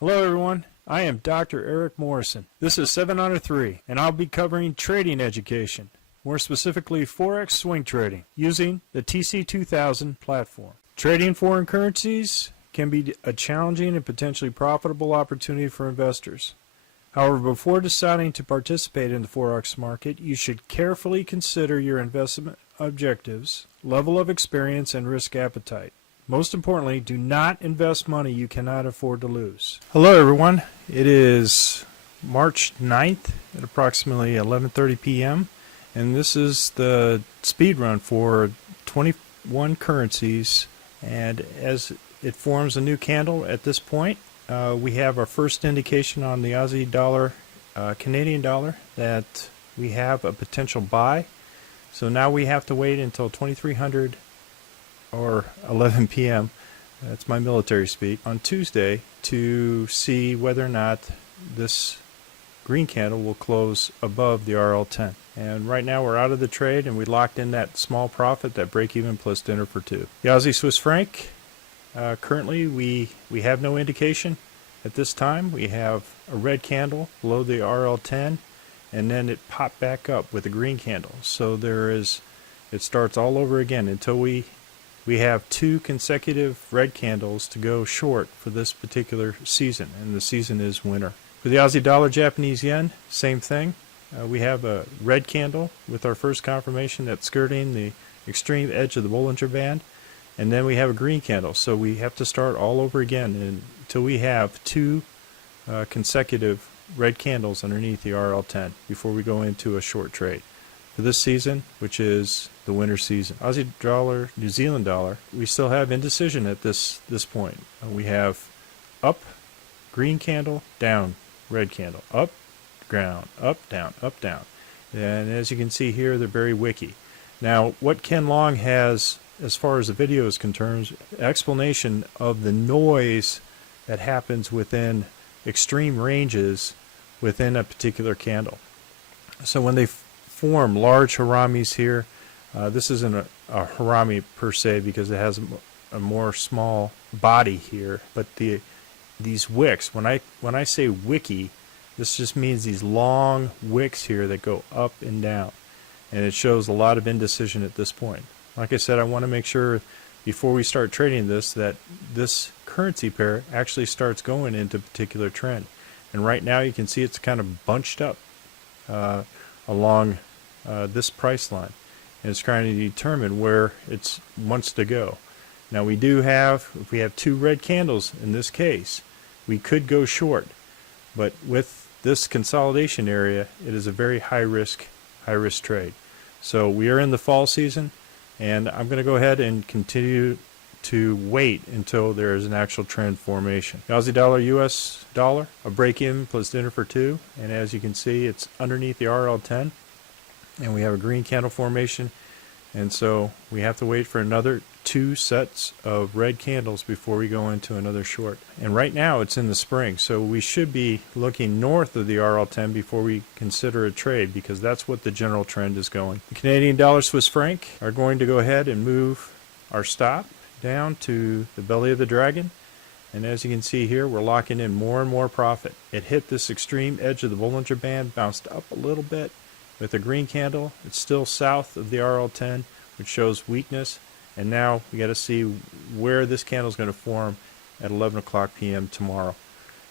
Hello everyone, I am Dr. Eric Morrison. This is 7 Under 3, and I'll be covering trading education, more specifically Forex swing trading, using the TC2000 platform. Trading foreign currencies can be a challenging and potentially profitable opportunity for investors. However, before deciding to participate in the Forex market, you should carefully consider your investment objectives, level of experience, and risk appetite. Most importantly, do not invest money you cannot afford to lose. Hello everyone, it is March 9th at approximately 11:30 p.m. and this is the speed run for 21 currencies, and as it forms a new candle at this point, we have our first indication on the Aussie dollar, Canadian dollar, that we have a potential buy. So now we have to wait until 2300 or 11 p.m. That's my military speak on Tuesday to see whether or not this green candle will close above the RL10. And right now we're out of the trade, and we locked in that small profit, that break even plus dinner for two. The Aussie Swiss franc, currently we have no indication at this time. We have a red candle below the RL10, and then it popped back up with a green candle. So it starts all over again until we have two consecutive red candles to go short for this particular season, and the season is winter. For the Aussie dollar, Japanese yen, same thing. We have a red candle with our first confirmation that's skirting the extreme edge of the Bollinger Band, and then we have a green candle. So we have to start all over again until we have two consecutive red candles underneath the RL10 before we go into a short trade. For this season, which is the winter season. Aussie dollar, New Zealand dollar, we still have indecision at this point. We have up, green candle, down, red candle, up, ground, up, down, up, down. And as you can see here, they're very wicky. Now, what Ken Long has, as far as the video is concerned, explanation of the noise that happens within extreme ranges within a particular candle. So when they form large haramis here, this isn't a harami per se because it has a more small body here, but these wicks, when I say wicky, this just means these long wicks here that go up and down, and it shows a lot of indecision at this point. Like I said, I want to make sure before we start trading this that this currency pair actually starts going into a particular trend. And right now you can see it's kind of bunched up along this price line, and it's trying to determine where it wants to go. Now we do have, if we have two red candles in this case, we could go short, but with this consolidation area, it is a very high risk trade. So we are in the fall season, and I'm going to go ahead and continue to wait until there is an actual trend formation. Aussie dollar, US dollar, a break-in plus dinner for two, and as you can see, it's underneath the RL10, and we have a green candle formation, and so we have to wait for another two sets of red candles before we go into another short. And right now it's in the spring, so we should be looking north of the RL10 before we consider a trade, because that's what the general trend is going. The Canadian dollar, Swiss franc are going to go ahead and move our stop down to the belly of the dragon, and as you can see here, we're locking in more and more profit. It hit this extreme edge of the Bollinger Band, bounced up a little bit with a green candle. It's still south of the RL10, which shows weakness, and now we got to see where this candle is going to form at 11 o'clock p.m. tomorrow.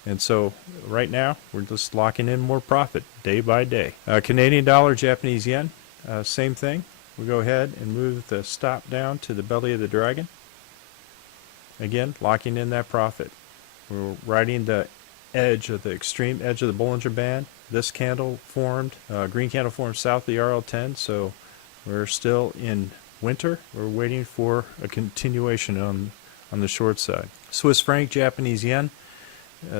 And so right now we're just locking in more profit day by day. Canadian dollar, Japanese yen, same thing. We go ahead and move the stop down to the belly of the dragon. Again, locking in that profit. We're riding the edge of the extreme edge of the Bollinger Band. This candle formed, green candle formed south of the RL10, so we're still in winter. We're waiting for a continuation on the short side. Swiss franc, Japanese yen,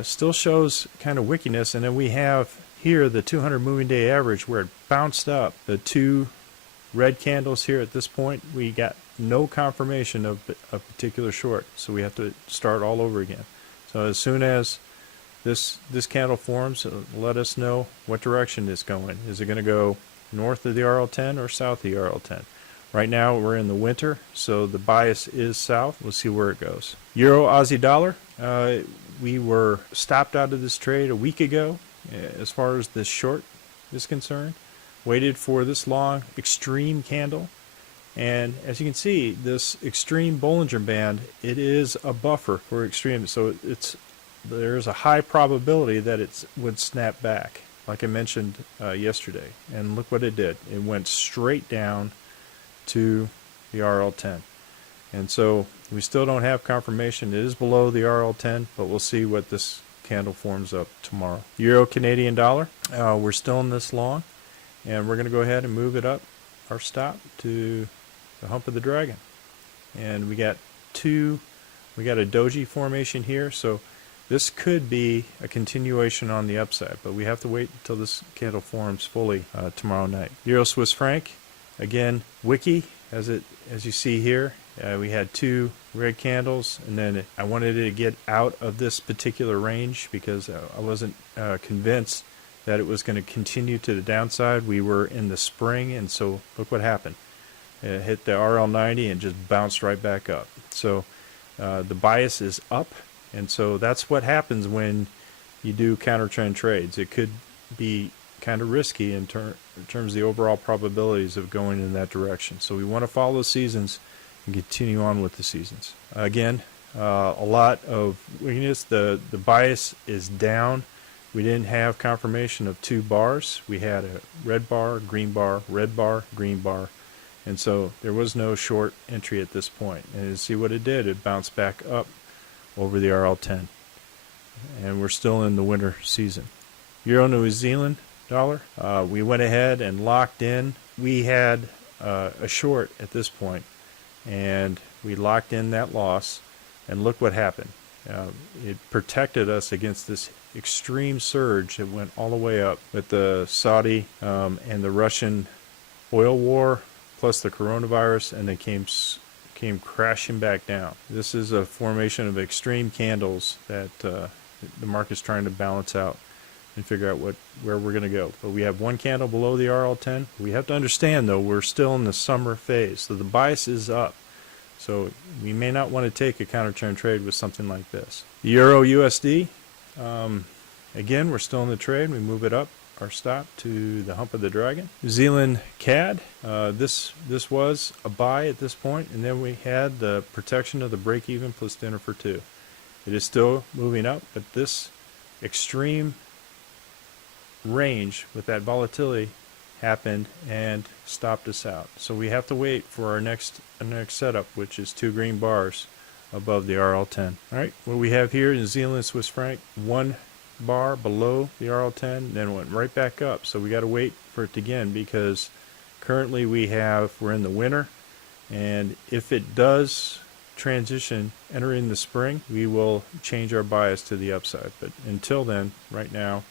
still shows kind of wickiness, and then we have here the 200 moving day average where it bounced up. The two red candles here at this point, we got no confirmation of a particular short, so we have to start all over again. So as soon as this candle forms, it'll let us know what direction it's going. Is it going to go north of the RL10 or south of the RL10? Right now we're in the winter, so the bias is south. We'll see where it goes. Euro Aussie dollar, we were stopped out of this trade a week ago as far as this short is concerned. Waited for this long extreme candle, and as you can see, this extreme Bollinger Band, it is a buffer for extreme, so there's a high probability that it would snap back, like I mentioned yesterday. And look what it did. It went straight down to the RL10. And so we still don't have confirmation. It is below the RL10, but we'll see what this candle forms up tomorrow. Euro Canadian dollar, we're still in this long, and we're going to go ahead and move it up, our stop, to the hump of the dragon. And we got a doji formation here, so this could be a continuation on the upside, but we have to wait until this candle forms fully tomorrow night. Euro Swiss franc, again, wiki, as you see here. We had two red candles, and then I wanted it to get out of this particular range because I wasn't convinced that it was going to continue to the downside. We were in the spring, and so look what happened. It hit the RL90 and just bounced right back up. So the bias is up, and so that's what happens when you do counter trend trades. It could be kind of risky in terms of the overall probabilities of going in that direction. So we want to follow the seasons and continue on with the seasons. Again, a lot of weakness. The bias is down. We didn't have confirmation of two bars. We had a red bar, green bar, red bar, green bar. And so there was no short entry at this point. And you see what it did. It bounced back up over the RL10. And we're still in the winter season. Euro New Zealand dollar. We went ahead and locked in. We had a short at this point, and we locked in that loss. And look what happened. It protected us against this extreme surge that went all the way up with the Saudi and the Russian oil war, plus the coronavirus, and they came crashing back down. This is a formation of extreme candles that the market's trying to balance out and figure out where we're going to go. But we have one candle below the RL10. We have to understand, though, we're still in the summer phase, so the bias is up. So we may not want to take a counter trend trade with something like this. The Euro USD, again, we're still in the trade. We move it up, our stop, to the hump of the dragon. New Zealand CAD, this was a buy at this point, and then we had the protection of the break even plus dinner for two. It is still moving up, but this extreme range with that volatility happened and stopped us out. So we have to wait for our next setup, which is two green bars above the RL10. All right, what we have here in New Zealand Swiss franc, one bar below the RL10, then went right back up. So we got to wait for it again, because currently we're in the winter, and if it does transition entering the spring, we will change our bias to the upside. But until then, right now,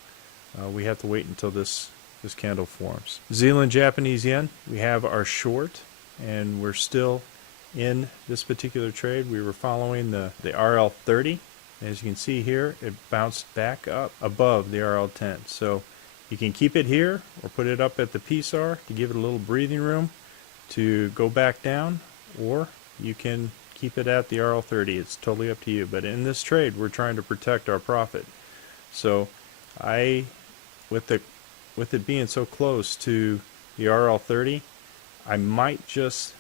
we have to wait until this candle forms. Zealand Japanese yen, we have our short, and we're still in this particular trade. We were following the RL30. As you can see here, it bounced back up above the RL10. So you can keep it here or put it up at the PSAR to give it a little breathing room to go back down, or you can keep it at the RL30. It's totally up to you. But in this trade, we're trying to protect our profit. So with it being so close to the RL30, I might just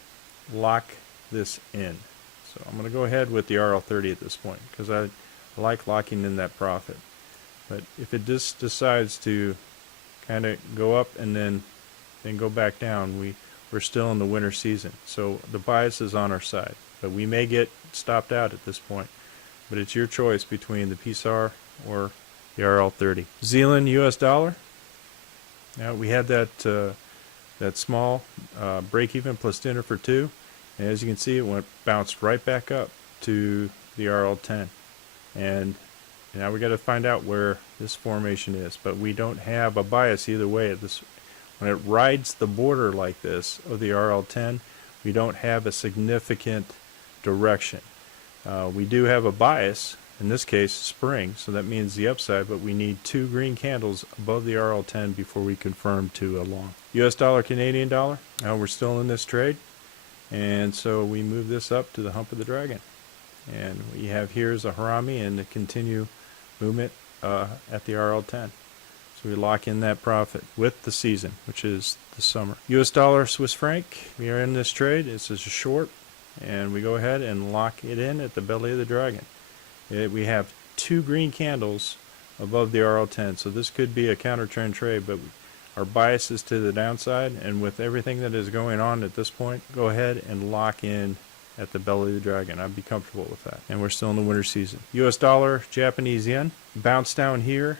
lock this in. So I'm going to go ahead with the RL30 at this point, because I like locking in that profit. But if it just decides to kind of go up and then go back down, we're still in the winter season. So the bias is on our side. But we may get stopped out at this point. But it's your choice between the PSAR or the RL30. Zealand US dollar. Now we had that small break even plus dinner for two, and as you can see, it bounced right back up to the RL10, and now we got to find out where this formation is. But we don't have a bias either way at this. When it rides the border like this of the RL10, we don't have a significant direction. We do have a bias. In this case, spring, so that means the upside, but we need two green candles above the RL10 before we confirm to a long. US dollar, Canadian dollar, we're still in this trade, and so we move this up to the hump of the dragon. And what you have here is a harami, and to continue movement at the RL10. So we lock in that profit with the season, which is the summer. US dollar, Swiss franc, we are in this trade. This is a short, and we go ahead and lock it in at the belly of the dragon. We have 2 green candles above the RL10, so this could be a counter trend trade, but our bias is to the downside, and with everything that is going on at this point, go ahead and lock in at the belly of the dragon. I'd be comfortable with that. And we're still in the winter season. US dollar, Japanese yen, bounce down here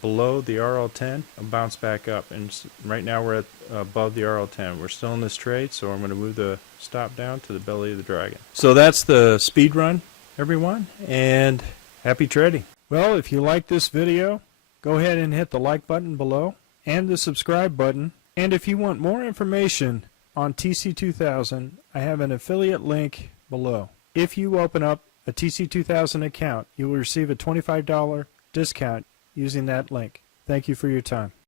below the RL10, and bounce back up. And right now we're at above the RL10. We're still in this trade, so I'm going to move the stop down to the belly of the dragon. So that's the speed run, everyone, and happy trading. Well, if you like this video, go ahead and hit the like button below and the subscribe button. And if you want more information on TC2000, I have an affiliate link below. If you open up a TC2000 account, you will receive a $25 discount using that link. Thank you for your time.